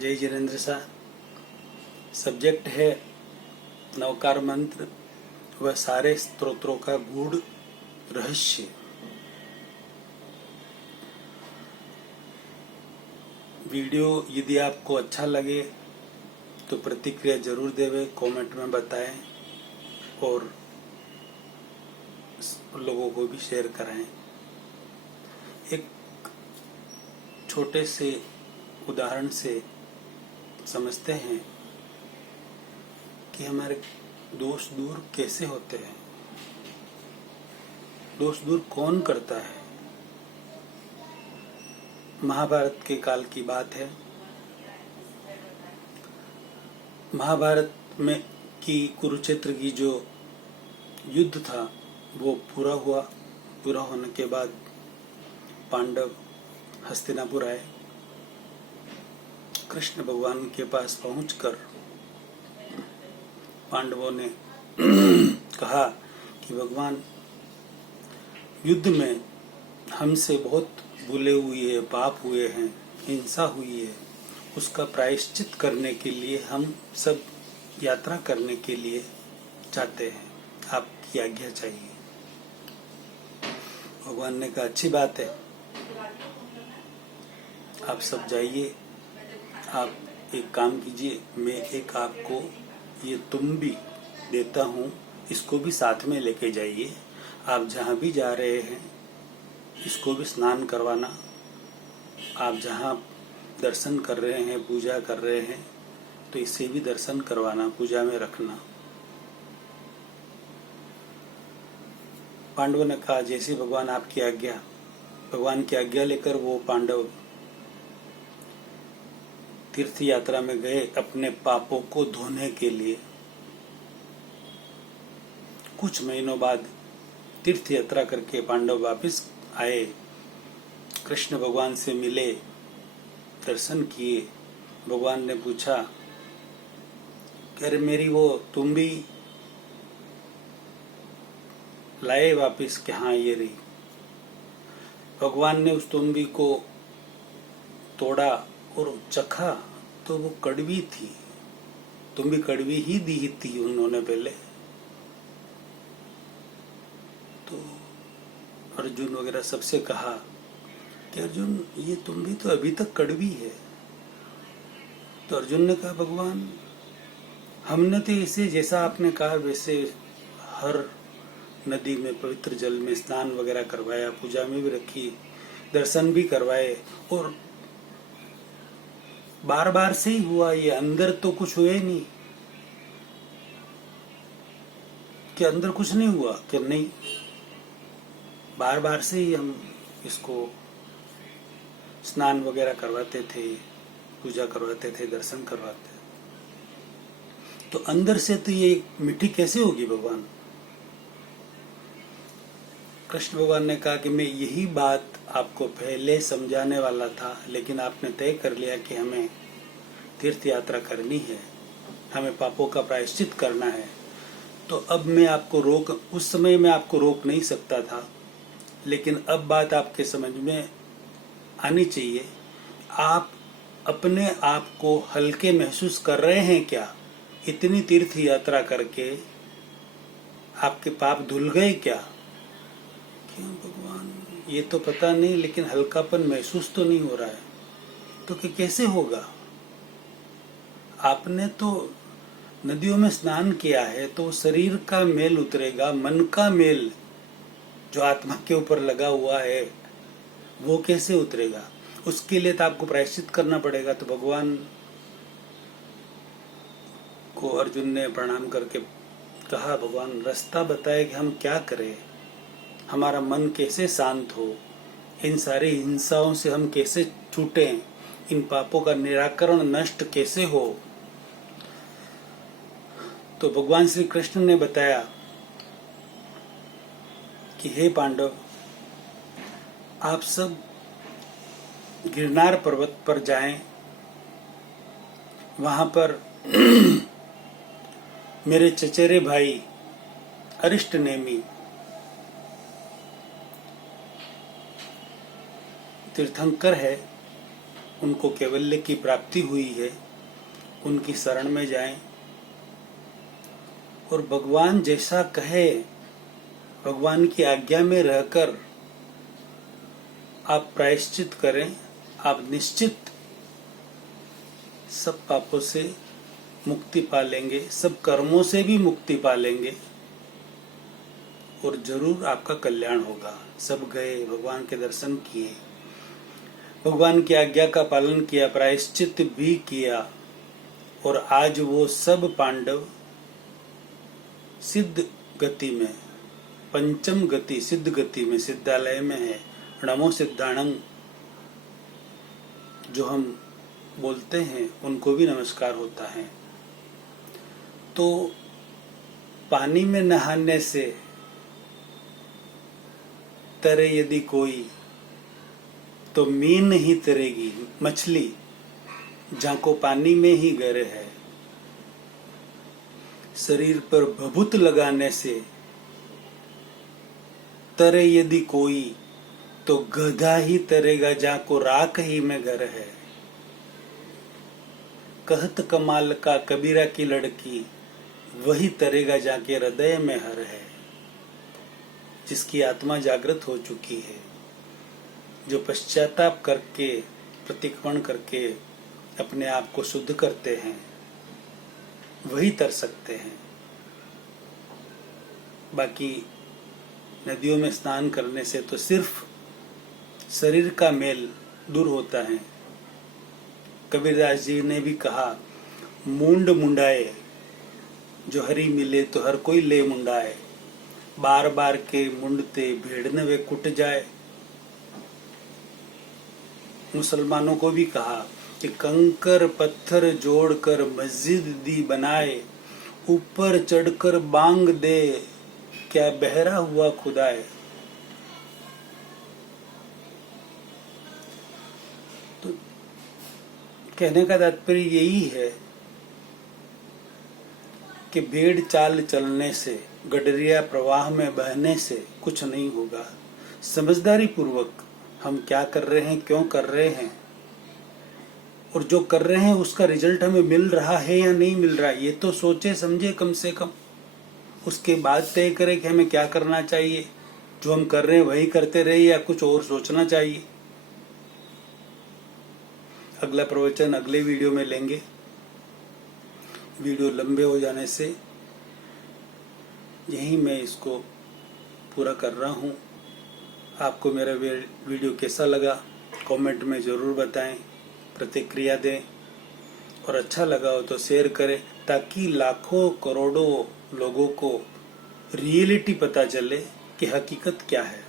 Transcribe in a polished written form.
जय जिनेन्द्र शाह। सब्जेक्ट है नवकार मंत्र व सारे स्तोत्रों का गूढ़ रहस्य। वीडियो यदि आपको अच्छा लगे तो प्रतिक्रिया जरूर देवे, कमेंट में बताएं और लोगों को भी शेयर कराएं। एक छोटे से उदाहरण से समझते हैं कि हमारे दोष दूर कैसे होते हैं। दोष दूर कौन करता है? महाभारत के काल की बात है। महाभारत में की कुरुक्षेत्र की जो युद्ध था वो पूरा हुआ। पूरा होने के बाद पांडव हस्तिनापुर आए। कृष्ण भगवान के पास पहुंचकर पांडवों ने कहा कि भगवान, युद्ध में हमसे बहुत भूले हुए हैं, पाप हुए हैं, हिंसा हुई है, उसका प्रायश्चित करने के लिए हम सब यात्रा करने के लिए चाहते हैं, आपकी आज्ञा चाहिए। भगवान ने कहा अच्छी बात है, आप सब जाइए। आप एक काम कीजिए, मैं एक आपको ये तुम्बी देता हूँ, इसको भी साथ में लेके जाइए। आप जहाँ भी जा रहे हैं इसको भी स्नान करवाना। आप जहाँ दर्शन कर रहे हैं, पूजा कर रहे हैं, तो इसे भी दर्शन करवाना, पूजा में रखना। पांडवों ने कहा जैसी भगवान आपकी आज्ञा। भगवान की आज्ञा लेकर वो पांडव तीर्थ यात्रा में गए अपने पापों को धोने के लिए। कुछ महीनों बाद तीर्थ यात्रा करके पांडव वापस आए, कृष्ण भगवान से मिले, दर्शन किए। भगवान ने पूछा कि अरे मेरी वो तुम भी लाए वापस? कि हाँ ये रही। भगवान ने उस तुम्बी को तोड़ा और चखा तो वो कड़वी थी। तुम्बी कड़वी ही दी थी उन्होंने पहले। तो अर्जुन वगैरह सबसे कहा कि अर्जुन ये तुम्बी तो अभी तक कड़वी है। तो अर्जुन ने कहा भगवान, हमने तो इसे जैसा आपने कहा वैसे हर नदी में पवित्र जल में स्नान वगैरह करवाया, पूजा में भी रखी, दर्शन भी करवाए, और बार बार से ही हुआ। ये अंदर तो कुछ हुए नहीं। कि अंदर कुछ नहीं हुआ? कि नहीं, बार बार से ही हम इसको स्नान वगैरह करवाते थे, पूजा करवाते थे, दर्शन करवाते। तो अंदर से तो ये मिट्टी कैसे होगी भगवान? कृष्ण भगवान ने कहा कि मैं यही बात आपको पहले समझाने वाला था, लेकिन आपने तय कर लिया कि हमें तीर्थ यात्रा करनी है, हमें पापों का प्रायश्चित करना है। तो अब मैं आपको उस समय मैं आपको रोक नहीं सकता था, लेकिन अब बात आपके समझ में आनी चाहिए। आप अपने आप को हल्के महसूस कर रहे हैं क्या? इतनी तीर्थ यात्रा करके आपके पाप धुल गए क्या? क्यों भगवान, ये तो पता नहीं, लेकिन हल्कापन महसूस तो नहीं हो रहा है। तो कि कैसे होगा? आपने तो नदियों में स्नान किया है तो शरीर का मेल उतरेगा, मन का मेल जो आत्मा के ऊपर लगा हुआ है वो कैसे उतरेगा? उसके लिए तो आपको प्रायश्चित करना पड़ेगा। तो भगवान को अर्जुन ने प्रणाम करके कहा, भगवान रास्ता बताए कि हम क्या करें, हमारा मन कैसे शांत हो, इन सारी हिंसाओं से हम कैसे छूटें, इन पापों का निराकरण नष्ट कैसे हो। तो भगवान श्री कृष्ण ने बताया कि हे पांडव, आप सब गिरनार पर्वत पर जाएं, वहां पर मेरे चचेरे भाई अरिष्ट नेमी तीर्थंकर है, उनको कैवल्य की प्राप्ति हुई है, उनकी शरण में जाएं और भगवान जैसा कहे, भगवान की आज्ञा में रहकर आप प्रायश्चित करें। आप निश्चित सब पापों से मुक्ति पा लेंगे, सब कर्मों से भी मुक्ति पा लेंगे और जरूर आपका कल्याण होगा। सब गए, भगवान के दर्शन किए, भगवान की आज्ञा का पालन किया, प्रायश्चित भी किया और आज वो सब पांडव सिद्ध गति में, पंचम गति सिद्ध गति में, सिद्धालय में है। नमो सिद्धाणं जो हम बोलते हैं उनको भी नमस्कार होता है। तो पानी में नहाने से तरे यदि कोई तो मीन ही तरेगी, मछली जहाँ को पानी में ही गहरे है। शरीर पर भभूत लगाने से तरे यदि कोई तो गधा ही तरेगा, जहाँ को राख ही में घर है। कहत कमाल का कबीरा की लड़की वही तरेगा जहाँ के हृदय में हर है। जिसकी आत्मा जागृत हो चुकी है, जो पश्चाताप करके, प्रतिक्रमण करके अपने आप को शुद्ध करते हैं, वही तर सकते हैं। बाकी नदियों में स्नान करने से तो सिर्फ शरीर का मेल दूर होता है। कबीरदास जी ने भी कहा, मूंड मुंडाए जो हरी मिले तो हर कोई ले मुंडाए, बार बार के मुंडते भेड़ न वे कुट जाए। मुसलमानों को भी कहा कि कंकर पत्थर जोड़कर मस्जिद दी बनाए, ऊपर चढ़कर बांग दे क्या बहरा हुआ खुदाए। तो कहने का तात्पर्य यही है कि भेड़ चाल चलने से, गडरिया प्रवाह में बहने से कुछ नहीं होगा। समझदारी पूर्वक हम क्या कर रहे हैं, क्यों कर रहे हैं और जो कर रहे हैं उसका रिजल्ट हमें मिल रहा है या नहीं मिल रहा है, ये तो सोचे समझे कम से कम। उसके बाद तय करें कि हमें क्या करना चाहिए। जो हम कर रहे हैं वही करते रहे या कुछ और सोचना चाहिए। अगला प्रवचन अगले वीडियो में लेंगे। वीडियो लंबे हो जाने से यही मैं इसको पूरा कर रहा हूँ। आपको मेरा वीडियो कैसा लगा कमेंट में ज़रूर बताएं, प्रतिक्रिया दें और अच्छा लगा हो तो शेयर करें, ताकि लाखों करोड़ों लोगों को रियलिटी पता चले कि हकीकत क्या है।